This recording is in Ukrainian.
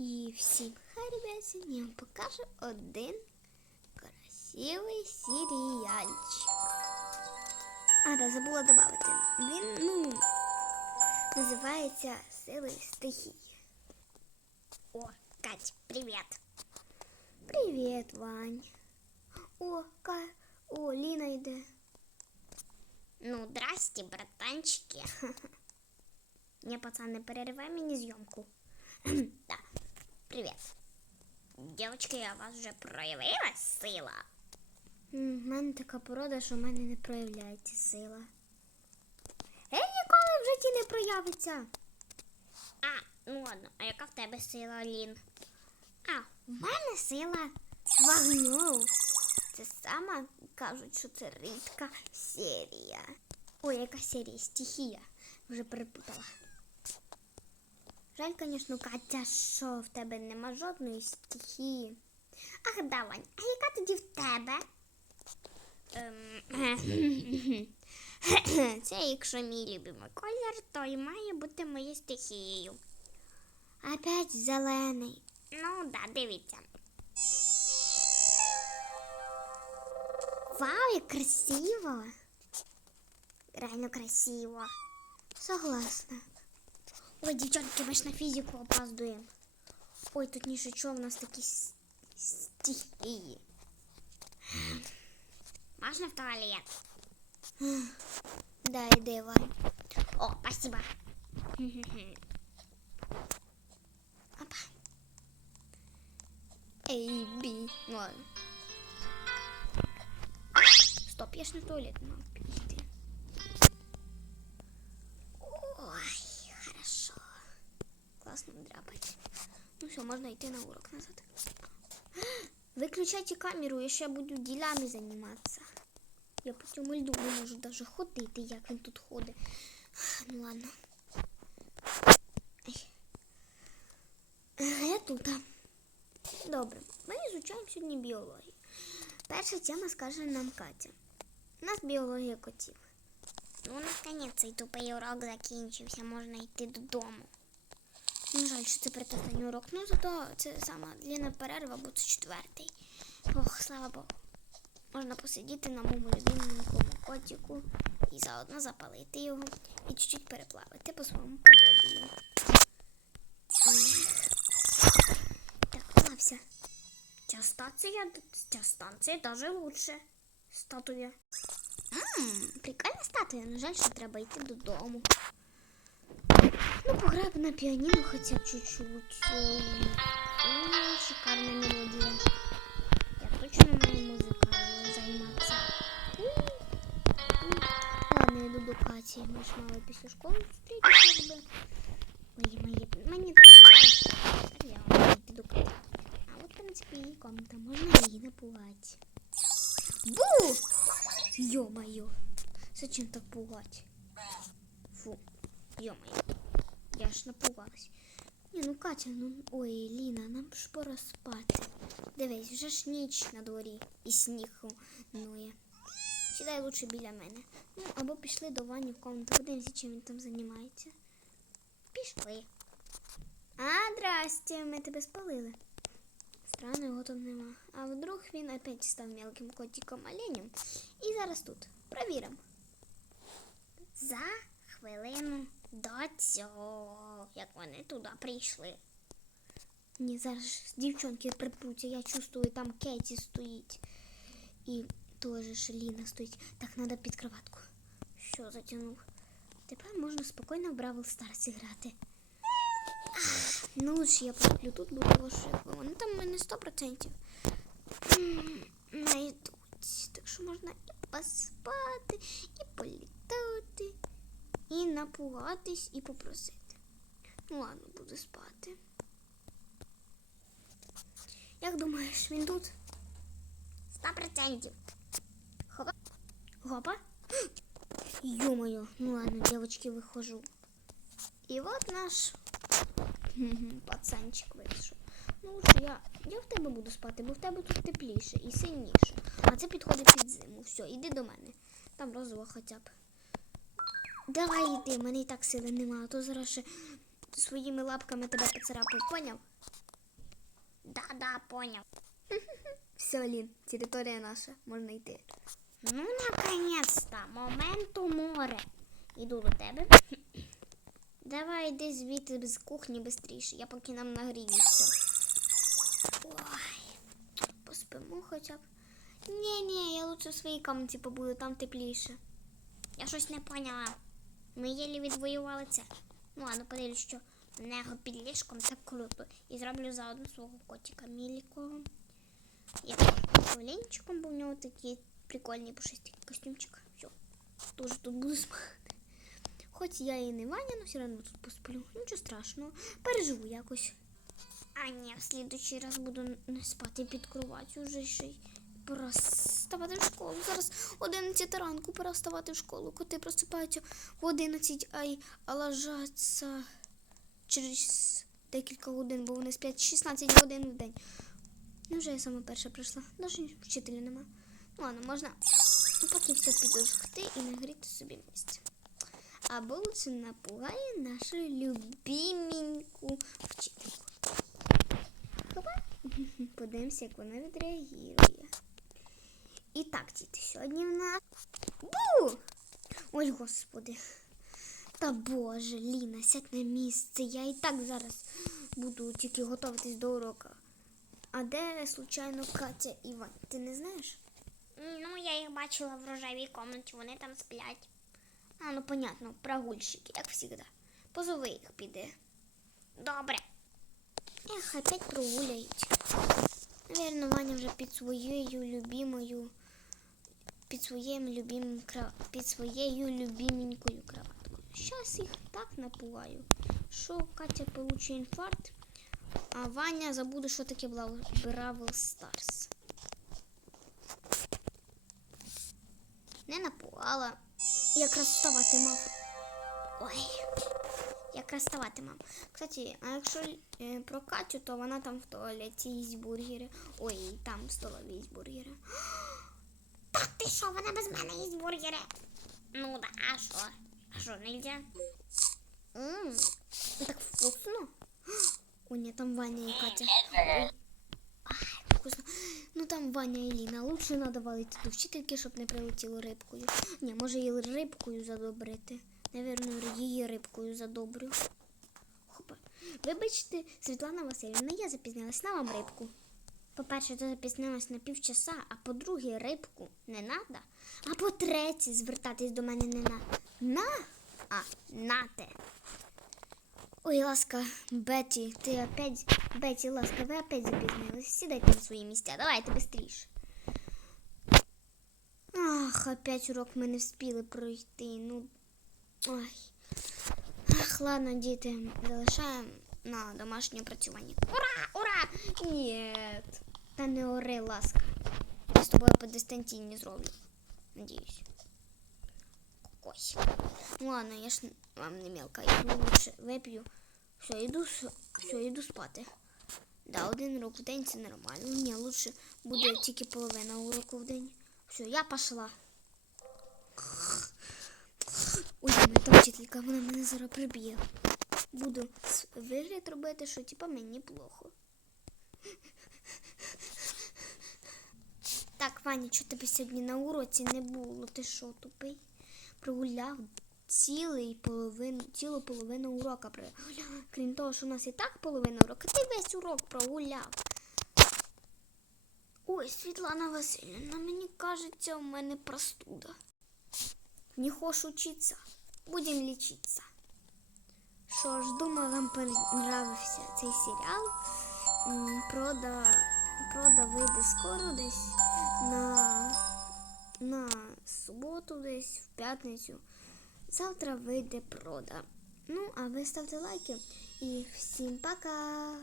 І всім хай, ребят, сьогодні я вам покажу один красивий серіальчик. А, да, забула додати. Він, ну, називається Сили стихії. О, Кать, привет. Привіт, Вань. О, Ка... О, Ліна йде. Ну, здрасте, братанчики. Не, пацан, не переривай мені зйомку. да. Привет. Девочки, я вас вже проявила сила. У мене така порода, що в мене не проявляється сила. Е, ніколи в житті не проявиться. А, ну ладно, а яка в тебе сила, Лін? А, в мене сила вогню. Це сама кажуть, що це рідка серія. Ой, яка серія? Стихія. Вже перепутала. Жаль, звісно, Катя, що в тебе нема жодної стихії. Ах, да, Вань, а яка тоді в тебе? Ем, Це якщо мій любимий колір, то і має бути моєю стихією. Опять зелений. Ну, да, дивіться. Вау, як красиво. Реально красиво. Согласна. Ой, дівчатки, ми ж на фізику опаздуємо. Ой, тут нічого, в нас такі с- стихії. Можна в туалет? Да, іди, Вань. О, спасибо. Опа. Ей, бі. Ну, ладно. Стоп, я ж не в туалет мав Класно драпать. Ну все, можна йти на урок назад. Виключайте камеру, я ще буду ділями займатися. Я по цьому льду не можу навіть ходити, як він тут ходить. Ну ладно. Я тут. Добре, ми изучаємо сьогодні біологію. Перша тема скаже нам Катя. У нас біологія котів. Ну, наконець цей тупий урок закінчився, можна йти додому. Ну, жаль, що це передостанній урок. Ну, зато це сама длінна перерва, бо це четвертий. Ох, слава Богу. Можна посидіти на моєму любимому котику і заодно запалити його і чуть-чуть переплавити по своєму подобію. Так, плався. Ця стація, ця станція даже лучше. Статуя. Ммм, прикольна статуя, на жаль, що треба йти додому. Ну, пограю б на піаніно хоча б чуть-чуть. Ой, м, Шикарна мелодія. Я точно маю музикою займатися. Ладно, я йду до Каті. Ми ж мали після школи зустрітися якби. Ой, мої, мені це не важко. Я маю йти до Каті. А от, в принципі, її комната. Можна її напугати. Бу! Ё-моё. Зачем так пугать? Фу, ё-моё. Я ж напугалась. Ні, ну Катя, ну ой, Ліна, нам ж пора спати. Дивись, вже ж ніч на дворі і сніг нує. Сідай лучше біля мене. Ну, або пішли до Вані в комнату, подивимося, чим він там займається. Пішли. А, здрасте, ми тебе спалили. Странно, його тут нема. А вдруг він опять став мелким котиком оленем і зараз тут. Провіримо. За хвилину до цього, як вони туди прийшли. Ні, зараз дівчонки припруться, я чувствую, там Кеті стоїть. І теж ж Ліна стоїть. Так, треба під кроватку. Що затягнув? Тепер можна спокійно в Бравл Старс грати. Ну, лучше я посплю тут, того, що вони там в мене 100% м, знайдуть. Так що можна і поспати, і політати, і напугатись, і попросити. Ну ладно, буду спати. Як думаєш, він тут? Сто процентів. Хопа. Хопа. Ё-моё. Ну ладно, девочки, выхожу. И вот наш мгм, пацанчик вийшов. Ну, лучше я, я в тебе буду спати, бо в тебе тут тепліше і сильніше. А це підходить під зиму. Все, іди до мене. Там розово хоча б. Давай йди, мене і так сили немає, а то зараз ще своїми лапками тебе поцарапаю, поняв? Да-да, поняв. Все, Лін, територія наша, можна йти. Ну, наконец-то, моменту море. Іду до тебе. Давай йди звідти з кухні швидше, я поки нам нагріюся. Ой, поспимо хоча б. Ні, ні, я лучше в своїй камнаті побуду, там тепліше. Я щось не поняла. Ми єлі відвоювали це. Ну ладно, подивлюсь, що в нього під ліжком так круто. І зроблю заодно свого котика мілікого. Я оленчиком, бо в нього такий прикольний пушистий костюмчик. Все. Дуже тут буду спати. Хоч я і не Ваня, але все одно тут посплю. Нічого страшного. Переживу якось. А ні, в слідучий раз буду не спати під кроватю вже ще й Пора вставати в школу. Зараз 11 ранку, пора вставати в школу. Коти просипаються в 11, а й а ложаться через декілька годин, бо вони сплять 16 годин в день. Ну, вже я сама перша прийшла. Навіть вчителя нема. Ну ладно, можна поки все підожгти і нагріти собі місце. Або лучше напугає нашу любименьку вчительку. Подивимося, як вона відреагує. І так, діти, сьогодні в нас. Бу! Ой, господи. Та боже, Ліна, сядь на місце. Я і так зараз буду тільки готуватись до уроку. А де, случайно, Катя і Ваня? Ти не знаєш? Ну, я їх бачила в рожевій комнаті, вони там сплять. А, ну понятно, прогульщики, як завжди. Позови їх піде. Добре. Ех, опять прогуляють. Наверно, Ваня вже під своєю любимою, своїм любимим під своєю любименькою кроваткою. Щас їх так напугаю, що Катя получить інфаркт, а Ваня забуде, що таке Бравл Старс. Не напугала. Якраз вставати мав. Ой. Якраз вставати мав. Кстати, а якщо е, про Катю, то вона там в туалеті їсть бургери. Ой, там в столові їсть бургери. Та ти що, вона без мене їсть бургери? Ну да, а що? А що, нельзя? Ммм, так вкусно. О, ні, там Ваня і Катя. Ну там Ваня і Ліна. Лучше треба валити до вчительки, щоб не прилетіло рибкою. Ні, може її рибкою задобрити. Навірно, її рибкою задобрю. Хопа. Вибачте, Світлана Васильівна, я запізнилась на вам рибку. По-перше, ти запізнилась на півчаса, а по-друге, рибку не надо. А по-третє, звертатись до мене не на. На, а нате. Ой, ласка, Беті, ти опять. Беті, ласка, ви опять запізнились. Сідайте на свої місця, давайте быстріше. Ах, опять урок ми не вспіли пройти. Ну. Ой. Ах, ладно, діти, залишаємо на домашнє опрацювання. Ура! Ура! Ні. Та не ори, ласка. Я з тобою по дистанційні зроблю. Надіюсь. Ось. Ну ладно, я ж вам не мелка. Я лучше вип'ю. Все, йду, все, йду спати. Да, один урок в день це нормально. Ні, лучше буде тільки половина уроку в день. Все, я пішла. Ой, там вчителька, вона мене зараз приб'є. Буду вигляд робити, що типа мені плохо. Так, Ваня, що тебе сьогодні на уроці не було? Ти що, тупий? Прогуляв цілий половину, цілу половину урока прогуляв. Крім того, що у нас і так половина урока, ти весь урок прогуляв. Ой, Світлана Васильівна, мені кажеться, у мене простуда. Не хочешь учиться? Будем лечиться. Що ж, думаю, вам понравився цей серіал. Прода, прода вийде скоро десь на, на суботу, десь в п'ятницю. Завтра вийде прода. Ну, а ви ставте лайки і всім пока!